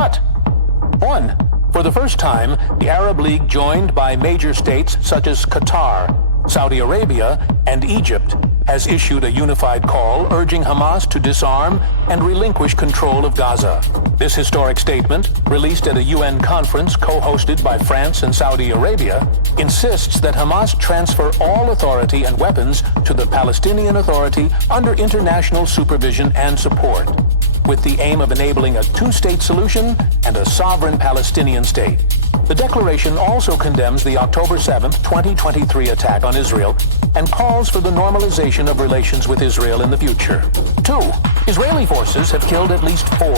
not? 1. For the first time, the Arab League, joined by major states such as Qatar, Saudi Arabia, and Egypt, has issued a unified call urging Hamas to disarm and relinquish control of Gaza. This historic statement, released at a UN conference co-hosted by France and Saudi Arabia, insists that Hamas transfer all authority and weapons to the Palestinian Authority under international supervision and support, with the aim of enabling a two-state solution and a sovereign Palestinian state. The declaration also condemns the October 7, 2023 attack on Israel and calls for the normalization of relations with Israel in the future. 2. Israeli forces have killed at least 4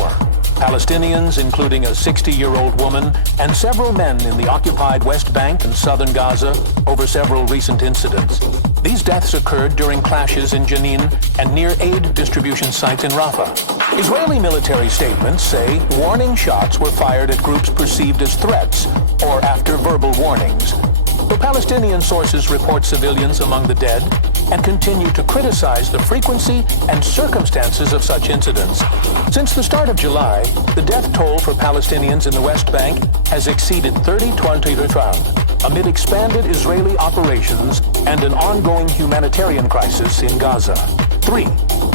Palestinians, including a 60-year-old woman and several men in the occupied West Bank and southern Gaza over several recent incidents. These deaths occurred during clashes in Jenin and near aid distribution sites in Rafah. Israeli military statements say warning shots were fired at groups perceived as threats or after verbal warnings. The Palestinian sources report civilians among the dead and continue to criticize the frequency and circumstances of such incidents. Since the start of July, the death toll for Palestinians in the West Bank has exceeded 30,000 amid expanded Israeli operations and an ongoing humanitarian crisis in Gaza. 3.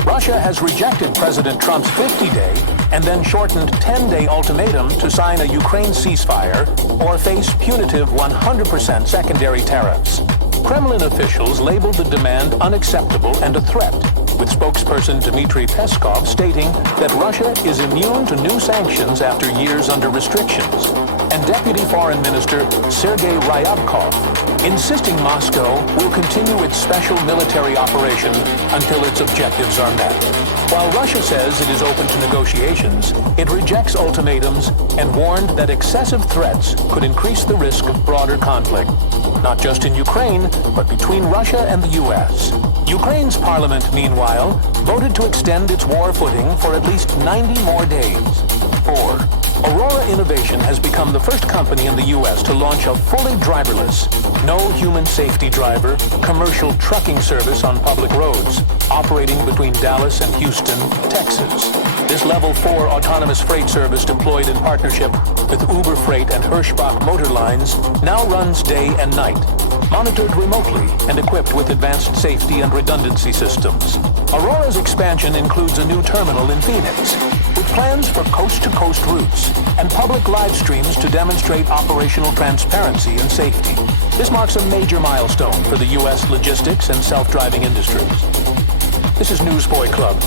Russia has rejected President Trump's 50-day and then shortened 10-day ultimatum to sign a Ukraine ceasefire or face punitive 100% secondary tariffs. Kremlin officials labeled the demand unacceptable and a threat, with spokesperson Dmitry Peskov stating that Russia is immune to new sanctions after years under restrictions, and Deputy Foreign Minister Sergei Ryabkov insisting Moscow will continue its special military operation until its objectives are met. While Russia says it is open to negotiations, it rejects ultimatums and warned that excessive threats could increase the risk of broader conflict, not just in Ukraine, but between Russia and the U.S. Ukraine's parliament, meanwhile, voted to extend its war footing for at least 90 more days. 4. Aurora Innovation has become the first company in the U.S. to launch a fully driverless, no human safety driver, commercial trucking service on public roads, operating between Dallas and Houston, Texas. This Level 4 autonomous freight service, deployed in partnership with Uber Freight and Hirschbach Motor Lines, now runs day and night, monitored remotely and equipped with advanced safety and redundancy systems. Aurora's expansion includes a new terminal in Phoenix, with plans for coast-to-coast routes and public live streams to demonstrate operational transparency and safety. This marks a major milestone for the U.S. logistics and self-driving industries. This is Newsboy Club,